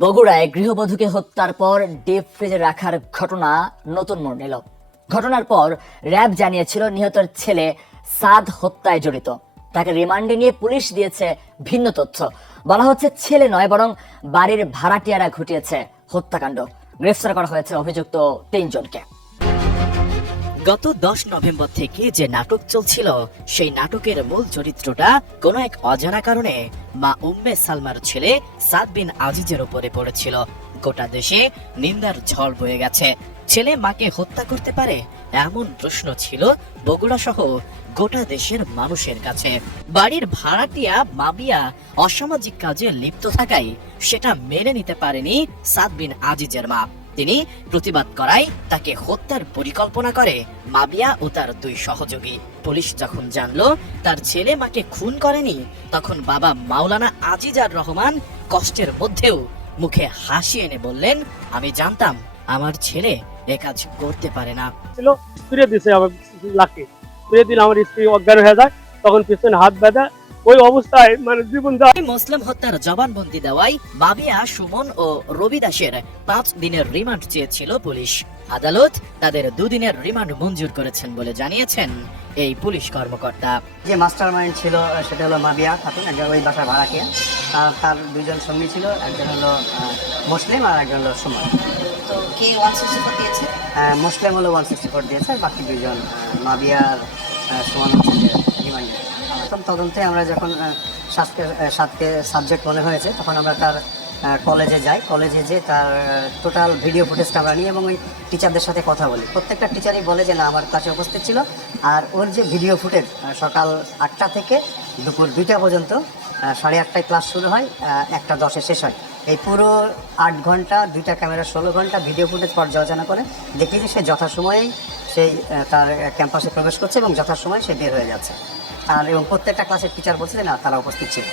বগুড়ায় গৃহবধূকে হত্যার পর ডিপ ফ্রিজে রাখার ঘটনা নতুন মোড় নিল। ঘটনার পর র্যাব জানিয়েছিল নিহতের ছেলে সাদ হত্যায় জড়িত। তাকে রিমান্ডে নিয়ে পুলিশ দিয়েছে ভিন্ন তথ্য। বলা হচ্ছে ছেলে নয়, বরং বাড়ির ভাড়াটিয়ারা ঘটিয়েছে হত্যাকাণ্ড। গ্রেফতার করা হয়েছে অভিযুক্ত তিনজনকে। গত দশ নভেম্বর থেকে যে নাটক চলছিল, সেই নাটকের মূল চরিত্রটা কোনো এক অজানা কারণে মা উম্মে সালমার ছেলে সাদ বিন আজিজের উপরে পড়েছিল। গোটা দেশে নিন্দার ঝড় বয়ে গেছে। ছেলে মাকে হত্যা করতে পারে এমন প্রশ্ন ছিল বগুড়া সহ গোটা দেশের মানুষের কাছে। বাড়ির ভাড়াটিয়া মাবিয়া অসামাজিক কাজে লিপ্ত থাকায় সেটা মেনে নিতে পারেনি সাদ বিন আজিজের মা। তিনি প্রতিবাদ করায় তাকে হত্যার পরিকল্পনা করে মাবিয়া ও তার দুই সহযোগী। পুলিশ যখন জানলো, তার ছেলে মাকে খুন করেনি, তখন বাবা মাওলানা আজিজার রহমান কষ্টের মধ্যেও মুখে হাসি এনে বললেন, আমি জানতাম, আমার ছেলে এ কাজ করতে পারে না। ফিরে দিছে আমার লাকে ফিরে দিলে আমার স্ত্রী অজ্ঞান হয়ে যায়, তখন পিছনে হাত বাঁধা ওই অবস্থায় মানে জীবন মুসলিম হত্যার জবানবন্দি দেওয়ায় মাবিয়া সুমন ও রবি দাসের পাঁচ দিনের রিমান্ড চেয়েছিল পুলিশ। আদালত তাদের দুদিনের রিমান্ড মঞ্জুর করেছেন বলে জানিয়েছেন এই পুলিশ কর্মকর্তা। যে মাস্টার মাইন্ড ছিল সেটা হলো মাবিয়া খাতুন একজন ওই বাসার ভাড়াটিয়া আর তার দুইজন সঙ্গী ছিল একজন হলো মুসলিম আর একজন হলো সুমন। তো কে ওয়ান সিক্সটি ফোর দিয়েছে? মুসলিম হলো ওয়ান সিক্সটি ফোর দিয়েছে বাকি দুইজন আহ, মাবিয়া আর সুমন রিমান্ডে। প্রথম তদন্তে আমরা যখন সাতকে সাতকে সাবজেক্ট মনে হয়েছে, তখন আমরা তার কলেজে যাই। কলেজে যে তার টোটাল ভিডিও ফুটেজটা আমরা নিই এবং ওই টিচারদের সাথে কথা বলি। প্রত্যেকটা টিচারই বলে যে, না, আমার কাছে উপস্থিত ছিল। আর ওর যে ভিডিও ফুটেজ সকাল আটটা থেকে দুপুর দুইটা পর্যন্ত সাড়ে আটটায় ক্লাস শুরু হয় একটা দশে শেষ হয়। এই পুরো আট ঘণ্টা, দুইটা ক্যামেরা ষোলো ঘণ্টা ভিডিও ফুটেজ পর্যালোচনা করে দেখি যে সে যথাসময়েই সেই তার ক্যাম্পাসে প্রবেশ করছে এবং যথাসময়ে সে বের হয়ে যাচ্ছে। আর এবং প্রত্যেকটা ক্লাসের টিচার বলছে না তারা উপস্থিত ছিল।